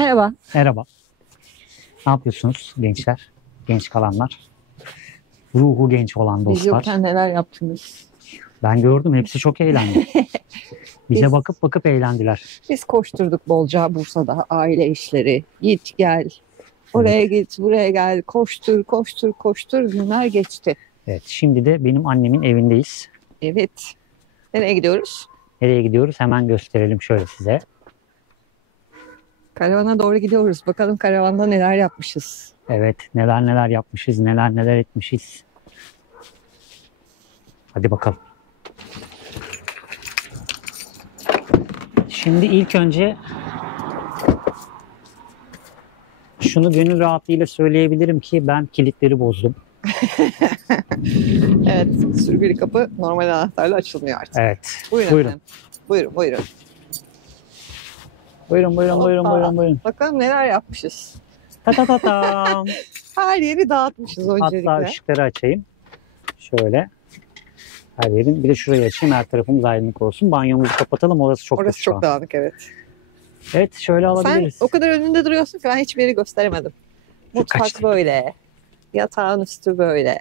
Merhaba. Merhaba. Ne yapıyorsunuz gençler? Genç kalanlar. Ruhu genç olan Biz dostlar. yokken neler yaptınız? Ben gördüm, hepsi çok eğlendi. Bize Biz- bakıp eğlendiler. Biz koşturduk bolca Bursa'da aile işleri. Git gel. Oraya git, buraya gel. Koştur, koştur, koştur. Günler geçti. Evet, şimdi de benim annemin evindeyiz. Evet. Nereye gidiyoruz? Nereye gidiyoruz? Hemen gösterelim şöyle size. Karavana doğru gidiyoruz. Bakalım karavanda neler yapmışız. Evet, neler yapmışız, neler etmişiz. Hadi bakalım. Şimdi ilk önce şunu gönül rahatlığıyla söyleyebilirim ki ben kilitleri bozdum. Evet, sürgülü kapı normal anahtarla açılmıyor artık. Evet. Buyurun. Buyurun. Efendim. Buyurun, buyurun. Buyurun. Bakalım neler yapmışız. Ta ta ta tam. Her yeri dağıtmışız öncelikle. Hatta ışıkları açayım. Şöyle. Her yerin. Bir de şurayı açayım. Her tarafımız aydınlık olsun. Banyomuzu kapatalım. Orası çok Orası kötü şu çok an. dağınık, evet. Evet, şöyle alabiliriz. Sen o kadar önünde duruyorsun ki ben hiçbir yeri gösteremedim. Mutfak kaçtı. böyle. Yatağın üstü böyle.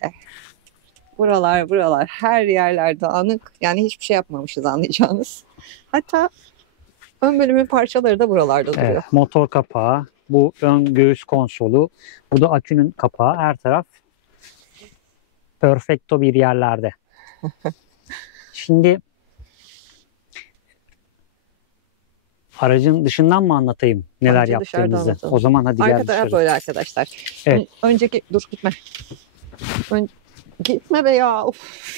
Buralar her yerler dağınık. Yani hiçbir şey yapmamışız anlayacağınız. Hatta ön bölümün parçaları da buralarda duruyor. Evet, motor kapağı. Bu ön göğüs konsolu. Bu da akünün kapağı. Her taraf perfecto bir yerlerde. Şimdi aracın dışından mı anlatayım neler Bence dışarıda yaptığımızı? anlatalım. O zaman hadi gel Arka taraf dışarı. böyle arkadaşlar. Evet. Önceki dur gitme. Gitme be ya. Of.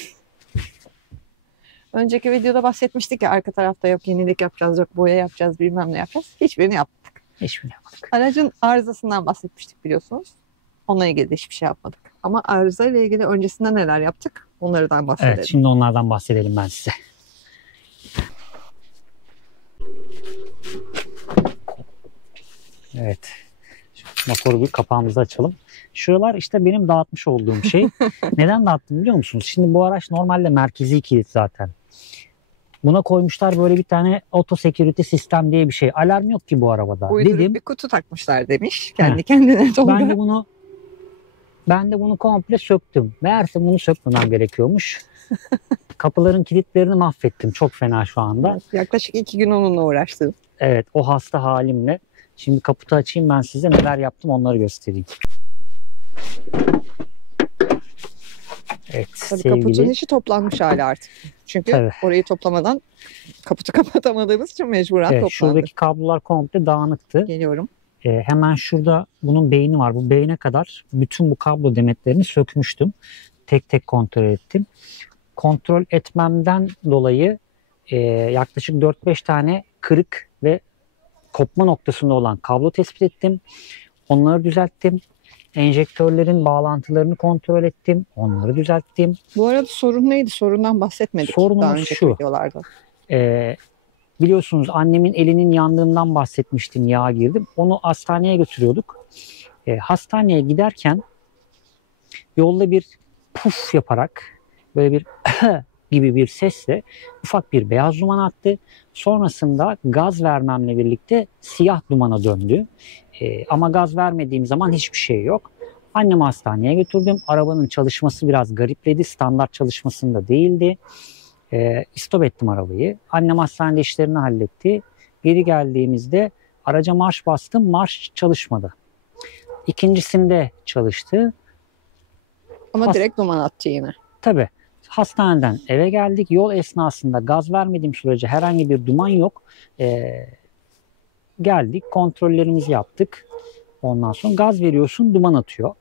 Önceki videoda bahsetmiştik ya, arka tarafta yok yenilik yapacağız, yok boya yapacağız, bilmem ne yapacağız. Hiçbirini yapmadık. Hiçbirini yapmadık. Aracın arızasından bahsetmiştik biliyorsunuz. Onunla ilgili de hiçbir şey yapmadık. Ama arıza ile ilgili öncesinde neler yaptık? Onlardan bahsedelim. Evet, şimdi onlardan bahsedelim ben size. Evet. Motor kapağımızı açalım. Şuralar işte benim dağıtmış olduğum şey. Neden dağıttım biliyor musunuz? Şimdi bu araç normalde merkezi kilit zaten. Buna koymuşlar böyle bir tane auto security sistem diye bir şey. Alarm yok ki bu arabada. Uydurup Dedim bir kutu takmışlar demiş. Kendi kendine Tolga. ben de bunu komple söktüm. Meğerse bunu sökmemem gerekiyormuş. Kapıların kilitlerini mahvettim. Çok fena şu anda. Yaklaşık 2 gün onunla uğraştım. Evet, o hasta halimle. Şimdi kaputu açayım, ben size neler yaptım onları göstereyim. Evet, Tabii kaputun içi toplanmış hali artık. Çünkü Tabii. orayı toplamadan kaputu kapatamadığımız için mecburen Evet, toplandı. şuradaki kablolar komple dağınıktı. Geliyorum. Hemen şurada bunun beyni var. Bu beyne kadar bütün bu kablo demetlerini sökmüştüm. Tek tek kontrol ettim. Kontrol etmemden dolayı yaklaşık 4-5 tane kırık ve kopma noktasında olan kablo tespit ettim. Onları düzelttim. Enjektörlerin bağlantılarını kontrol ettim. Onları düzelttim. Bu arada sorun neydi? Sorundan bahsetmedik Sorunumuz daha önceki şu. videolarda. Biliyorsunuz annemin elinin yandığından bahsetmiştim. Yağa girdim. Onu hastaneye götürüyorduk. Hastaneye giderken yolda bir puf yaparak böyle bir gibi bir sesle ufak bir beyaz duman attı. Sonrasında gaz vermemle birlikte siyah dumana döndü. Ama gaz vermediğim zaman hiçbir şey yok. Annemi hastaneye götürdüm. Arabanın çalışması biraz garipledi. Standart çalışmasında değildi. İstop ettim arabayı. Annem hastanede işlerini halletti. Geri geldiğimizde araca marş bastım. Marş çalışmadı. İkincisinde çalıştı. Ama direkt duman attı yine. Tabii. Hastaneden eve geldik. Yol esnasında gaz vermediğim sürece herhangi bir duman yok. Geldik. Kontrollerimizi yaptık. Ondan sonra gaz veriyorsun, duman atıyor.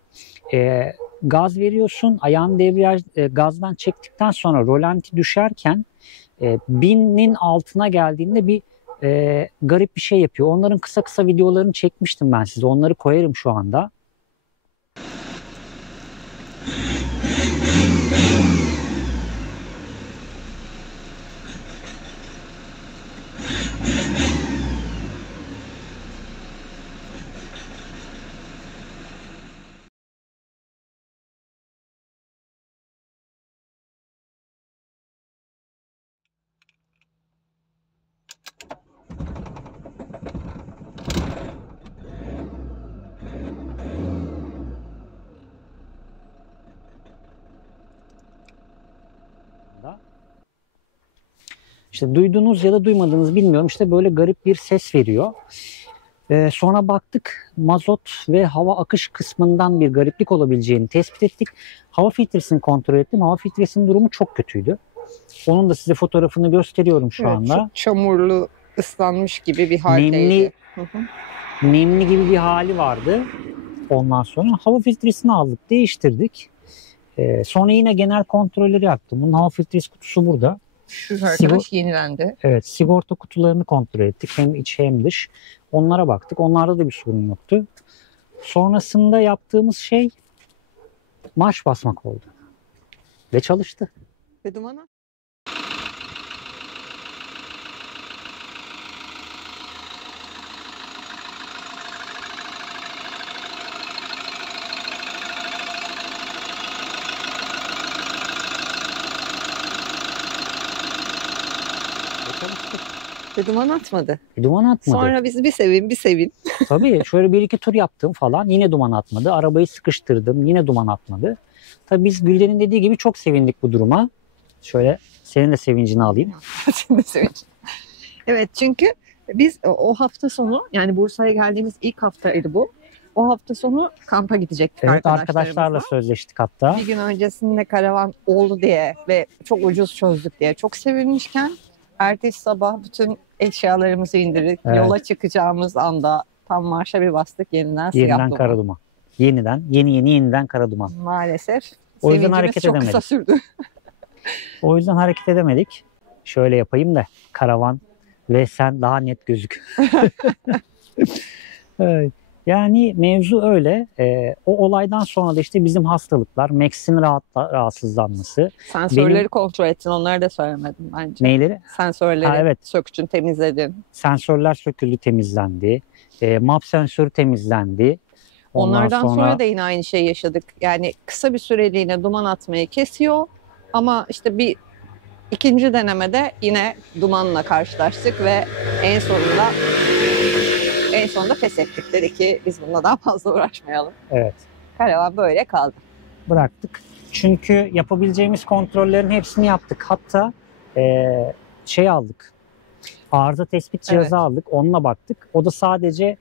Gaz veriyorsun, ayağın debriyaj gazdan çektikten sonra rolanti düşerken 1000'in altına geldiğinde bir garip bir şey yapıyor. Onların kısa videolarını çekmiştim ben size. Onları koyarım şu anda. anda. İşte duydunuz ya da duymadınız bilmiyorum. İşte böyle garip bir ses veriyor. Sonra baktık mazot ve hava akış kısmından bir gariplik olabileceğini tespit ettik. Hava filtresini kontrol ettim. Hava filtresinin durumu çok kötüydü. Onun da size fotoğrafını gösteriyorum şu anda. Çok çamurlu, ıslanmış gibi bir haldeydi. Nemli, Hı hı. nemli gibi bir hali vardı. Ondan sonra hava filtresini aldık, değiştirdik. Sonra yine genel kontrolleri yaptım. Bunun hava filtresi kutusu burada. Şu arkadaş yenilendi. Evet, sigorta kutularını kontrol ettik. Hem iç hem dış. Onlara baktık. Onlarda da bir sorun yoktu. Sonrasında yaptığımız şey marş basmak oldu. Ve çalıştı. Ve dumana. Ve çalıştı. Ve duman atmadı. Duman atmadı. Sonra biz bir sevin. Tabii şöyle bir iki tur yaptım falan. Yine duman atmadı. Arabayı sıkıştırdım. Yine duman atmadı. Tabii biz Gülden'in dediği gibi çok sevindik bu duruma. Şöyle senin de sevincini alayım. Senin de sevincin. Evet, çünkü biz o hafta sonu, yani Bursa'ya geldiğimiz ilk haftaydı bu. O hafta sonu kampa gidecektik Evet, arkadaşlarla arkadaşlarımızla. sözleştik hatta. Bir gün öncesinde karavan oldu diye ve çok ucuz çözdük diye çok sevinmişken ertesi sabah bütün eşyalarımızı indirdik. Evet. Yola çıkacağımız anda tam marşa bir bastık, yeniden siyah Yeniden duman. kara duman. Yeniden kara duman. Maalesef. O yüzden Sevincimiz hareket çok edemedik. kısa sürdü. O yüzden hareket edemedik. Şöyle yapayım da karavan ve sen daha net gözük. Evet. Yani mevzu öyle. O olaydan sonra da işte bizim hastalıklar, Max'in rahatsızlanması, Sensörleri Benim- kontrol ettin, onları da söylemedim bence. neyleri? Sensörleri Ha, evet. sökücün temizledin. Sensörler söküldü, temizlendi. MAP sensörü temizlendi. Ondan Onlardan sonra da yine aynı şeyi yaşadık. Yani kısa bir süreliğine duman atmayı kesiyor ama işte bir ikinci denemede yine dumanla karşılaştık ve en sonunda pes ettik. Dedik ki biz bununla daha fazla uğraşmayalım. Evet. Karavan böyle kaldı. Bıraktık. Çünkü yapabileceğimiz kontrollerin hepsini yaptık. Hatta şey aldık. Arıza tespit cihazı Evet. aldık. Onunla baktık. O da sadece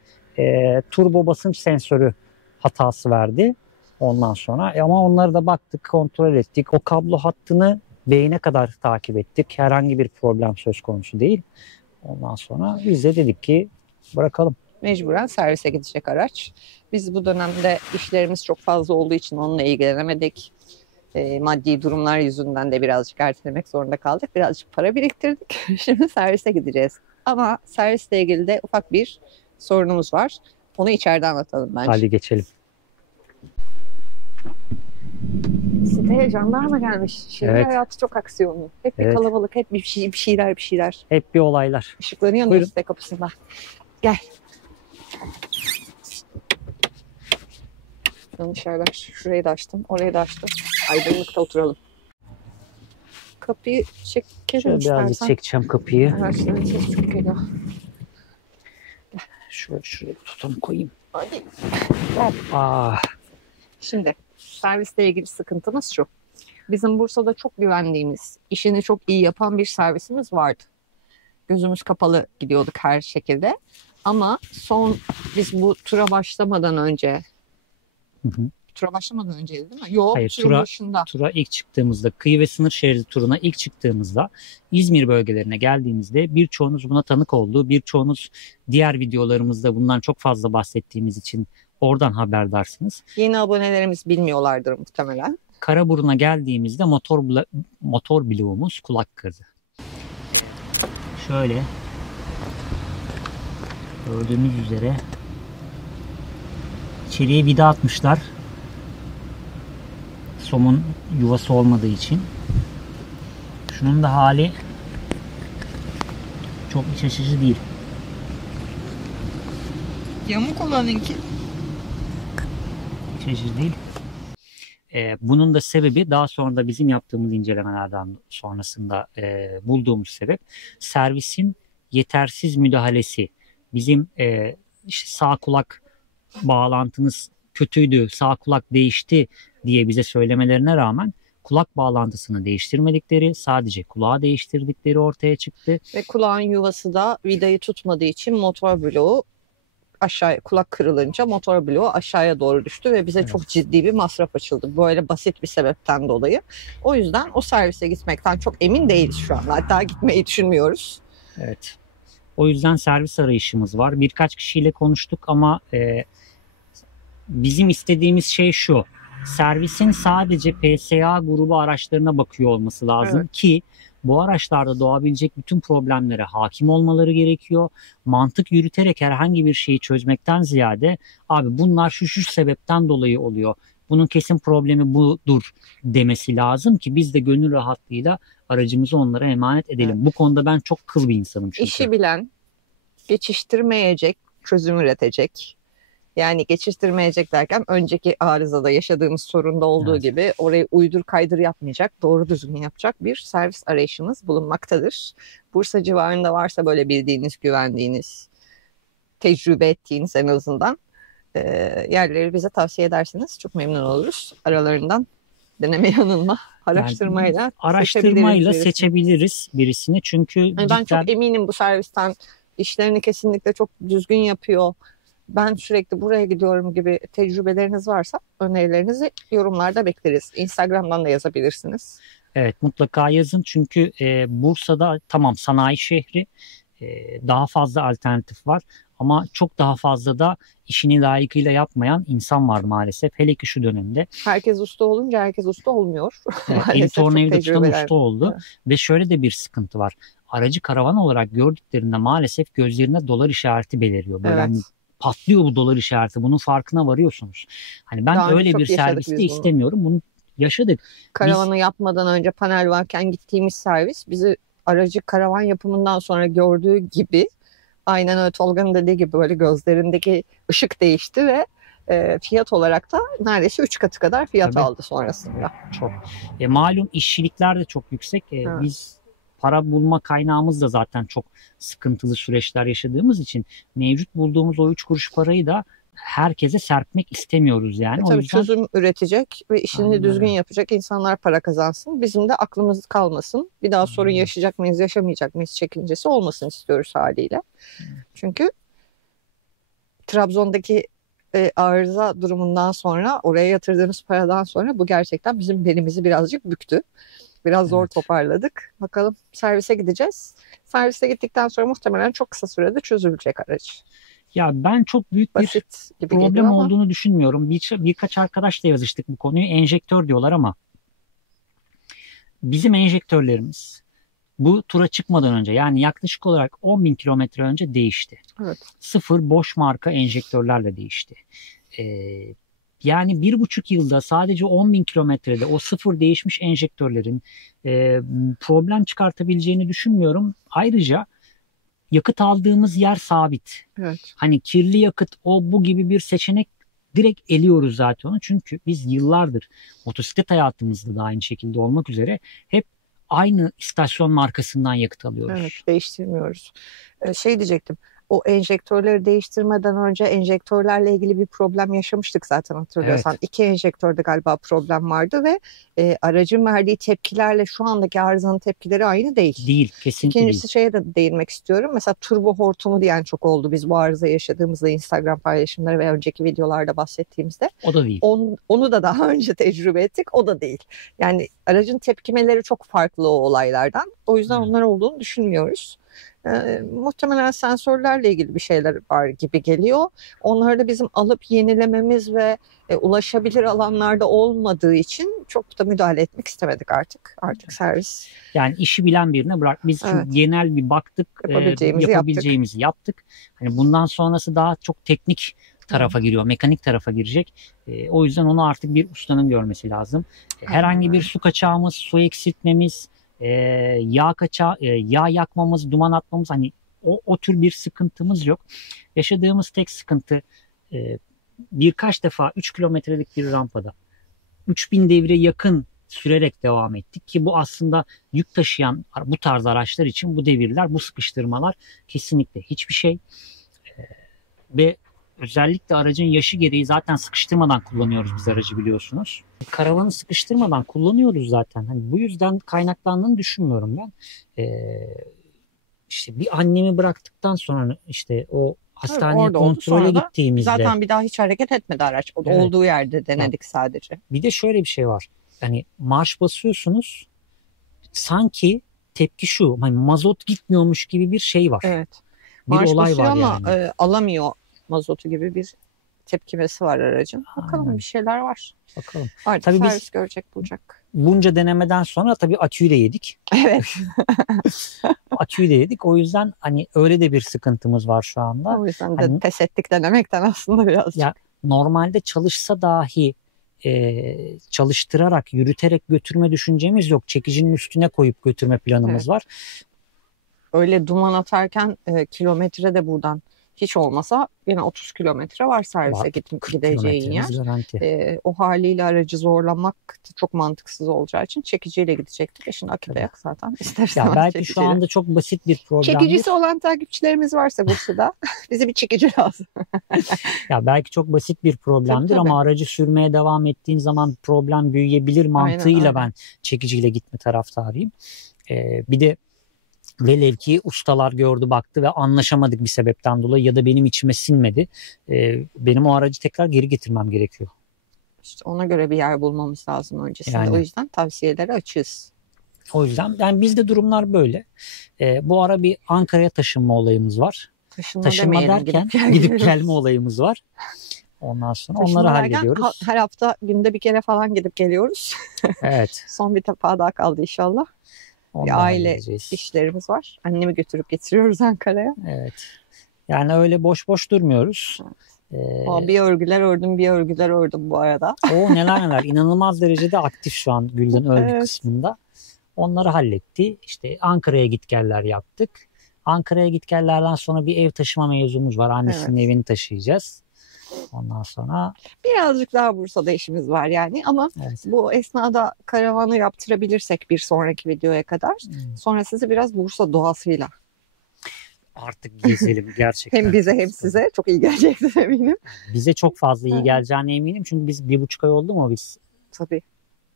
turbo basınç sensörü hatası verdi. Ondan sonra ama onları da baktık, kontrol ettik. O kablo hattını beyne kadar takip ettik. Herhangi bir problem söz konusu değil. Ondan sonra biz de dedik ki bırakalım. Mecburen servise gidecek araç. Biz bu dönemde işlerimiz çok fazla olduğu için onunla ilgilenemedik. Maddi durumlar yüzünden de birazcık ertelemek zorunda kaldık. Birazcık para biriktirdik. Şimdi servise gideceğiz. Ama servisle ilgili de ufak bir sorunumuz var. Onu içeride anlatalım bence. Hadi geçelim. Siteye jandarma gelmiş. Şehir Evet. hayatı çok aksiyonlu. Hep bir Evet. kalabalık, hep bir şeyler. Hep bir olaylar. Işıkları yanıyor Buyurun. site kapısında. Gel. Dışarıdan şurayı da açtım, orayı da açtım. Aydınlıkta oturalım. Kapıyı çekelim Şöyle birazcık istersen. çekeceğim kapıyı. Araçların sesi çok geliyor. Şuraya bir tutam koyayım. Hadi. Ah, Şimdi servisle ilgili sıkıntımız şu. Bizim Bursa'da çok güvendiğimiz, işini çok iyi yapan bir servisimiz vardı. Gözümüz kapalı gidiyorduk her şekilde. Ama biz bu tura başlamadan önce, hı hı. tura başlamadan önceydi değil mi? Yok, Hayır, turun başında. Tura ilk çıktığımızda, kıyı ve sınır şeridi turuna ilk çıktığımızda, İzmir bölgelerine geldiğimizde birçoğunuz buna tanık oldu. Birçoğunuz diğer videolarımızda bundan çok fazla bahsettiğimiz için oradan haberdarsınız. Yeni abonelerimiz bilmiyorlardır muhtemelen. Karaburun'a geldiğimizde motor bloğumuz kulak kırdı. Şöyle gördüğünüz üzere içeriye vida atmışlar. Somun yuvası olmadığı için. Şunun da hali çok iç açıcı değil. Yamuk olanınki. İç açıcı değil. Bunun da sebebi daha sonra da bizim yaptığımız incelemelerden sonrasında bulduğumuz sebep servisin yetersiz müdahalesi. Bizim işte sağ kulak bağlantınız kötüydü, sağ kulak değişti diye bize söylemelerine rağmen kulak bağlantısını değiştirmedikleri, sadece kulağı değiştirdikleri ortaya çıktı. Ve kulağın yuvası da vidayı tutmadığı için motor bloğu aşağı, kulak kırılınca motor bloğu aşağıya doğru düştü ve bize çok ciddi bir masraf açıldı. Böyle basit bir sebepten dolayı. O yüzden o servise gitmekten çok emin değiliz şu an. Hatta gitmeyi düşünmüyoruz. Evet. O yüzden servis arayışımız var. Birkaç kişiyle konuştuk ama bizim istediğimiz şey şu. Servisin sadece PSA grubu araçlarına bakıyor olması lazım ki bu araçlarda doğabilecek bütün problemlere hakim olmaları gerekiyor. Mantık yürüterek herhangi bir şeyi çözmekten ziyade abi bunlar şu sebepten dolayı oluyor. Bunun kesin problemi budur demesi lazım ki biz de gönül rahatlığıyla aracımızı onlara emanet edelim. Bu konuda ben çok kıl bir insanım çünkü. İşi bilen, geçiştirmeyecek, çözüm üretecek. Yani geçiştirmeyecek derken önceki arızada yaşadığımız sorunda olduğu gibi orayı uydur kaydır yapmayacak, doğru düzgün yapacak bir servis arayışımız bulunmaktadır. Bursa civarında varsa böyle bildiğiniz, güvendiğiniz, tecrübe ettiğiniz en azından yerleri bize tavsiye ederseniz çok memnun oluruz. Aralarından deneme yanılma, araştırmayla, seçebiliriz birisini çünkü yani ben çok eminim bu servisten işlerini kesinlikle çok düzgün yapıyor. Ben sürekli buraya gidiyorum gibi tecrübeleriniz varsa önerilerinizi yorumlarda bekleriz. Instagram'dan da yazabilirsiniz. Evet, mutlaka yazın çünkü Bursa'da tamam sanayi şehri, daha fazla alternatif var ama çok daha fazla da işini layıkıyla yapmayan insan var maalesef. Hele ki şu dönemde. Herkes usta olunca herkes usta olmuyor. Eli tornavida tutan usta oldu ve şöyle de bir sıkıntı var. Aracı karavan olarak gördüklerinde maalesef gözlerine dolar işareti beliriyor. Böyle hani patlıyor bu dolar işareti. Bunun farkına varıyorsunuz. Hani ben daha öyle bir serviste istemiyorum. Bunu yaşadık. Karavanı yapmadan önce panel varken gittiğimiz servis bizi aracı karavan yapımından sonra gördüğü gibi aynen öyle Tolga'nın dediği gibi böyle gözlerindeki ışık değişti ve fiyat olarak da neredeyse 3 katı kadar fiyat aldı sonrasında. Çok. Malum işçilikler de çok yüksek. Biz para bulma kaynağımız da zaten çok sıkıntılı süreçler yaşadığımız için mevcut bulduğumuz o 3 kuruş parayı da herkese serpmek istemiyoruz yani. Tabii çözüm üretecek ve işini düzgün yapacak insanlar para kazansın. Bizim de aklımız kalmasın. Bir daha sorun yaşayacak mıyız, yaşamayacak mıyız çekincesi olmasın istiyoruz haliyle. Çünkü Trabzon'daki arıza durumundan sonra, oraya yatırdığımız paradan sonra bu gerçekten bizim belimizi birazcık büktü. Biraz zor toparladık. Bakalım servise gideceğiz. Servise gittikten sonra muhtemelen çok kısa sürede çözülecek araç. Ya ben çok büyük bir problem olduğunu düşünmüyorum. Birkaç arkadaşla yazıştık bu konuyu. Enjektör diyorlar ama bizim enjektörlerimiz bu tura çıkmadan önce yani yaklaşık olarak 10.000 kilometre önce değişti. Evet. Sıfır boş marka enjektörlerle değişti. Yani 1,5 yılda sadece 10.000 kilometrede o sıfır değişmiş enjektörlerin problem çıkartabileceğini düşünmüyorum. Ayrıca yakıt aldığımız yer sabit. Evet. Hani kirli yakıt o bu gibi bir seçenek direkt eliyoruz zaten onu. Çünkü biz yıllardır motosiklet hayatımızda da aynı şekilde olmak üzere hep aynı istasyon markasından yakıt alıyoruz. Evet, değiştirmiyoruz. Şey diyecektim. O enjektörleri değiştirmeden önce enjektörlerle ilgili bir problem yaşamıştık zaten hatırlıyorsan. Evet. 2 enjektörde galiba problem vardı ve aracın verdiği tepkilerle şu andaki arızanın tepkileri aynı değil. Değil, kesinlikle İkincisi değil. şeye de değinmek istiyorum. Mesela turbo hortumu diyen çok oldu biz bu arıza yaşadığımızda Instagram paylaşımları ve önceki videolarda bahsettiğimizde. O da değil. Onu da daha önce tecrübe ettik. O da değil. Yani aracın tepkimeleri çok farklı o olaylardan. O yüzden onlar olduğunu düşünmüyoruz. Muhtemelen sensörlerle ilgili bir şeyler var gibi geliyor. Onları da bizim alıp yenilememiz ve ulaşabilir alanlarda olmadığı için çok da müdahale etmek istemedik artık. Artık servis. Yani işi bilen birine bırak. Biz genel bir baktık, yapabileceğimizi yaptık. Hani bundan sonrası daha çok teknik tarafa giriyor, mekanik tarafa girecek. O yüzden onu artık bir ustanın görmesi lazım. Herhangi bir su kaçağımız, su eksiltmemiz, yağ yakmamız, duman atmamız hani o tür bir sıkıntımız yok. Yaşadığımız tek sıkıntı birkaç defa 3 kilometrelik bir rampada 3000 devre yakın sürerek devam ettik ki bu aslında yük taşıyan bu tarz araçlar için bu devirler, bu sıkıştırmalar kesinlikle hiçbir şey ve özellikle aracın yaşı gereği zaten sıkıştırmadan kullanıyoruz biz aracı, biliyorsunuz. Karavanı sıkıştırmadan kullanıyoruz zaten. Hani bu yüzden kaynaklandığını düşünmüyorum ben. İşte bir annemi bıraktıktan sonra işte o hastaneye orada oldu. kontrole Sonra da gittiğimizde. Zaten bir daha hiç hareket etmedi araç. Evet. Olduğu yerde denedik sadece. Bir de şöyle bir şey var. Hani marş basıyorsunuz, sanki tepki şu, hani mazot gitmiyormuş gibi bir şey var. Evet. Bir Marş olay basıyor var ama yani. alamıyor mazotu gibi bir tepkimesi var aracın. Bakalım, Aynen. bir şeyler var. Bakalım. Artık Tabii biz servis görecek, bulacak. bunca denemeden sonra tabii aküyü de yedik. Evet. Aküyü de yedik. O yüzden hani öyle de bir sıkıntımız var şu anda. O yüzden de Hani, pes ettik denemekten aslında biraz. ya normalde çalışsa dahi çalıştırarak, yürüterek götürme düşüncemiz yok. Çekicinin üstüne koyup götürme planımız var. Öyle duman atarken kilometre de buradan hiç olmasa yine 30 kilometre var servise gideceğin yer. Garanti. O haliyle aracı zorlamak çok mantıksız olacağı için çekiciyle gidecektik. Şimdi akü de yok zaten. Ya belki şu anda çok basit bir problemdir. Çekicisi olan takipçilerimiz varsa Bursa'da bize bir çekici lazım. Ya belki çok basit bir problemdir Tabii. ama aracı sürmeye devam ettiğin zaman problem büyüyebilir mantığıyla Aynen. ben çekiciyle gitme taraftarıyım. Bir de velev ki ustalar gördü baktı ve anlaşamadık bir sebepten dolayı ya da benim içime sinmedi. Benim o aracı tekrar geri getirmem gerekiyor. İşte ona göre bir yer bulmamız lazım öncesinde. Yani. O yüzden tavsiyelere açığız. O yüzden yani bizde durumlar böyle. Bu ara bir Ankara'ya taşınma olayımız var. Taşınma derken gidip gelme olayımız var. Ondan sonra onları hallediyoruz. Her hafta günde bir kere falan gidip geliyoruz. Evet. Son bir defa daha kaldı inşallah. Bir aile işlerimiz var. Annemi götürüp getiriyoruz Ankara'ya. Evet. Yani öyle boş boş durmuyoruz. Bir örgüler ördüm bu arada. O neler inanılmaz derecede aktif şu an Gülden örgü kısmında. Onları halletti. İşte Ankara'ya gitgeller yaptık. Ankara'ya gitgellerden sonra bir ev taşıma mevzumuz var. Annesinin evini taşıyacağız. Ondan sonra birazcık daha Bursa'da işimiz var yani ama bu esnada karavanı yaptırabilirsek bir sonraki videoya kadar sonra sizi biraz Bursa doğasıyla artık gezelim gerçekten. Hem bize hem size çok iyi gelecektir eminim. Bize çok fazla iyi geleceğine eminim çünkü biz 1,5 ay oldu mu biz? Tabii.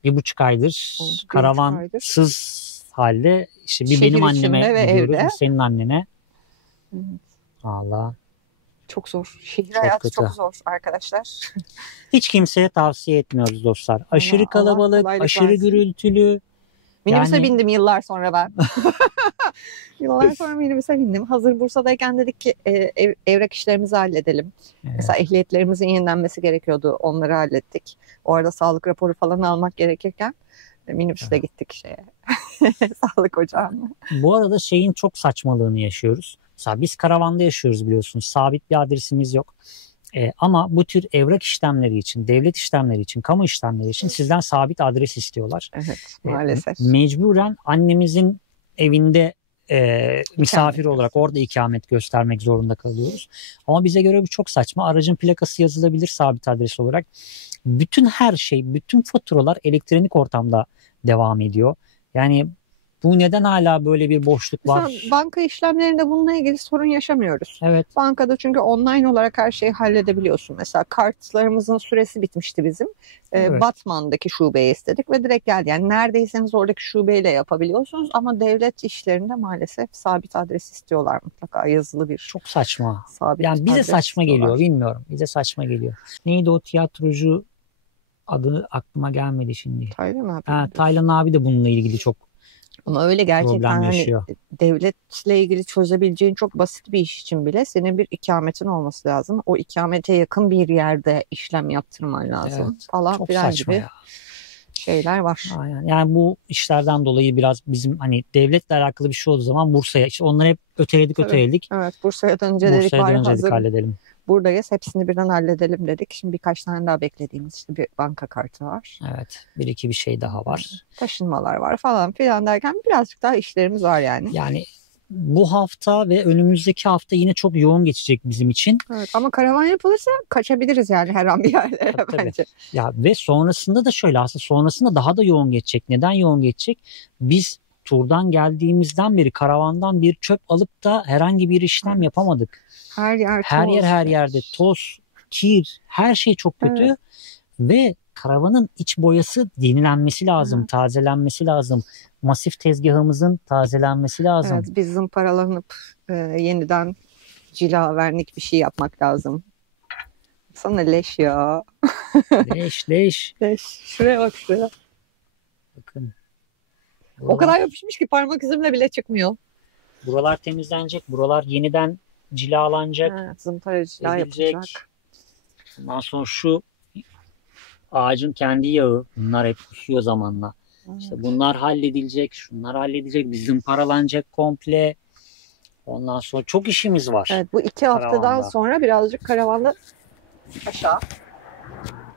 1,5 aydır karavansız halde işte bir benim anneme gidiyoruz, bir senin annene. Evet. Vallahi. Çok zor. Şehir hayatı çok zor arkadaşlar. Hiç kimseye tavsiye etmiyoruz dostlar. Aşırı kalabalık, aşırı gürültülü. Minibüse bindim yıllar sonra ben. Yıllar sonra minibüse bindim. Hazır Bursa'dayken dedik ki evrak işlerimizi halledelim. Evet. Mesela ehliyetlerimizin yenilenmesi gerekiyordu. Onları hallettik. O arada sağlık raporu falan almak gerekirken minibüste gittik şeye. Sağlık ocağına. Bu arada şeyin çok saçmalığını yaşıyoruz. Mesela biz karavanda yaşıyoruz biliyorsunuz. Sabit bir adresimiz yok. Ama bu tür evrak işlemleri için, devlet işlemleri için, kamu işlemleri için sizden sabit adres istiyorlar. Evet, maalesef. Mecburen annemizin evinde misafir olarak orada ikamet göstermek zorunda kalıyoruz. Ama bize göre bu çok saçma. Aracın plakası yazılabilir sabit adres olarak. Bütün her şey, bütün faturalar elektronik ortamda devam ediyor. Yani bu neden hala böyle bir boşluk var? Mesela banka işlemlerinde bununla ilgili sorun yaşamıyoruz. Evet. Bankada çünkü online olarak her şeyi halledebiliyorsun. Mesela kartlarımızın süresi bitmişti bizim. Evet. Batman'daki şubeye istedik ve direkt geldi. Yani neredeyseniz oradaki şubeyle yapabiliyorsunuz ama devlet işlerinde maalesef sabit adres istiyorlar mutlaka, yazılı bir. Çok saçma. Sabit yani bize saçma geliyor, bilmiyorum. Bize saçma geliyor. Neydi o tiyatrocu, adı aklıma gelmedi şimdi. Taylan abi. Taylan abi de bununla ilgili çok ama öyle gerçekten hani devletle ilgili çözebileceğin çok basit bir iş için bile senin bir ikametin olması lazım. O ikamete yakın bir yerde işlem yaptırman lazım falan filan gibi şeyler var. Aynen. Yani bu işlerden dolayı biraz bizim hani devletle alakalı bir şey olduğu zaman Bursa'ya işte onları hep öteledik. Evet, Bursa'ya dönünce dedik hazır. Halledelim. Buradayız. Hepsini birden halledelim dedik. Şimdi birkaç tane daha beklediğimiz işte bir banka kartı var. Evet. Bir iki bir şey daha var. Taşınmalar var falan filan derken birazcık daha işlerimiz var yani. Yani bu hafta ve önümüzdeki hafta yine çok yoğun geçecek bizim için. Evet, ama karavan yapılırsa kaçabiliriz yani her an bir yerlere bence. Ya ve sonrasında da şöyle, aslında sonrasında daha da yoğun geçecek. Neden yoğun geçecek? Biz turdan geldiğimizden beri karavandan bir çöp alıp da herhangi bir işlem yapamadık. Her yer Her toz. yer her yerde toz, kir, her şey çok kötü. Evet. Ve karavanın iç boyası yenilenmesi lazım, Evet. tazelenmesi lazım. Masif tezgahımızın tazelenmesi lazım. Evet, biz zımparalanıp yeniden cilavernik bir şey yapmak lazım. Sana leş ya. Leş leş. Leş. Şuraya bak şuraya. Bakın. O kadar yapışmış ki parmak izimle bile çıkmıyor. Buralar temizlenecek. Buralar yeniden cilalanacak. Evet, zımpara cila edilecek. yapılacak. Ondan sonra şu ağacın kendi yağı. Bunlar hep düşüyor zamanla. İşte bunlar halledilecek. Şunlar halledilecek. Bir zımparalanacak komple. Ondan sonra çok işimiz var. Evet, bu 2 haftadan Karavanda. sonra birazcık karavanda aşağı.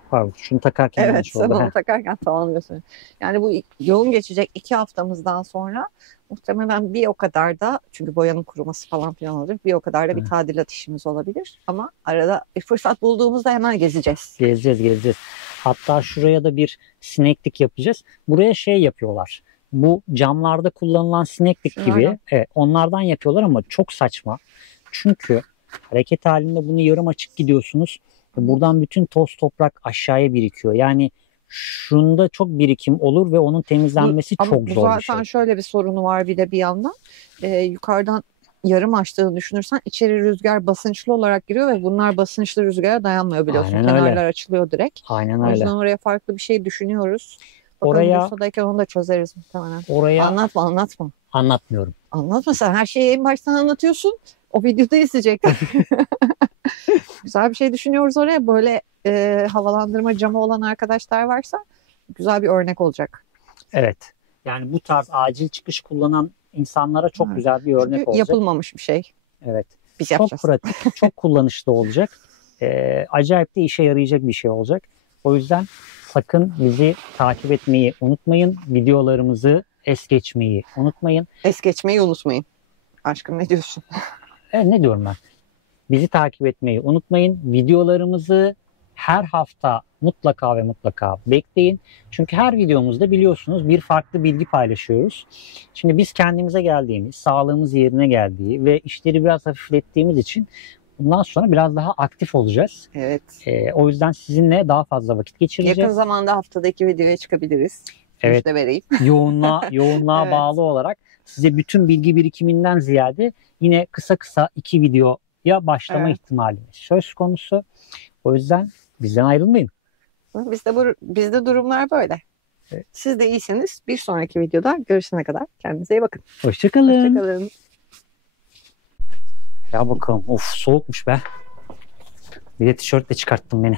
Pardon, şunu takarken Evet, yanlış sen oldu. onu takarken tamamlıyorsun. Yani bu yoğun geçecek 2 haftamızdan sonra muhtemelen bir o kadar da, çünkü boyanın kuruması falan filan olacak, bir o kadar da bir Evet. tadilat işimiz olabilir. Ama arada bir fırsat bulduğumuzda hemen gezeceğiz. Gezeceğiz. Hatta şuraya da bir sineklik yapacağız. Buraya şey yapıyorlar. Bu camlarda kullanılan sineklik Şunlardan. gibi. Evet, onlardan yapıyorlar ama çok saçma. Çünkü hareket halinde bunu yarım açık gidiyorsunuz. Buradan bütün toz toprak aşağıya birikiyor. Yani şunda çok birikim olur ve onun temizlenmesi Ama çok bu zor zaten bir şey. şöyle bir sorunu var bir de bir yandan. Yukarıdan yarım açtığını düşünürsen içeri rüzgar basınçlı olarak giriyor ve bunlar basınçlı rüzgara dayanmıyor biliyorsun. Aynen öyle. Kenarlar açılıyor direkt. Aynen O öyle. yüzden oraya farklı bir şey düşünüyoruz. Bakalım Oraya- Bursa'dayken onu da çözeriz muhtemelen. Oraya Anlatma. anlatmıyorum. Anlatma, sen her şeyi en baştan anlatıyorsun. O videoda izleyecekler. Güzel bir şey düşünüyoruz oraya. Böyle havalandırma camı olan arkadaşlar varsa güzel bir örnek olacak. Evet. Yani bu tarz acil çıkış kullanan insanlara çok Evet. güzel bir örnek Çünkü olacak. yapılmamış bir şey. Evet. Biz Çok yapacağız. pratik, çok kullanışlı olacak. Acayip de işe yarayacak bir şey olacak. O yüzden sakın bizi takip etmeyi unutmayın. Videolarımızı es geçmeyi unutmayın. Es geçmeyi unutmayın. Aşkım ne diyorsun? Evet, ne diyorum ben? Bizi takip etmeyi unutmayın. Videolarımızı her hafta mutlaka ve mutlaka bekleyin. Çünkü her videomuzda biliyorsunuz bir farklı bilgi paylaşıyoruz. Şimdi biz kendimize geldiğimiz, sağlığımız yerine geldiği ve işleri biraz hafiflettiğimiz için bundan sonra biraz daha aktif olacağız. Evet. O yüzden sizinle daha fazla vakit Yakın geçireceğiz. zamanda haftadaki videoya çıkabiliriz. Evet. Müjde vereyim. Yoğunluğa Evet. bağlı olarak size bütün bilgi birikiminden ziyade yine kısa 2 videoya başlama Evet. ihtimalimiz söz konusu. O yüzden bizden ayrılmayın. Bizde durumlar böyle. Evet. Siz de iyiseniz bir sonraki videoda görüşene kadar kendinize iyi bakın. Hoşçakalın. Hoşçakalın. Ya bakalım. Of, soğukmuş be. Bir de tişörtle çıkarttın beni.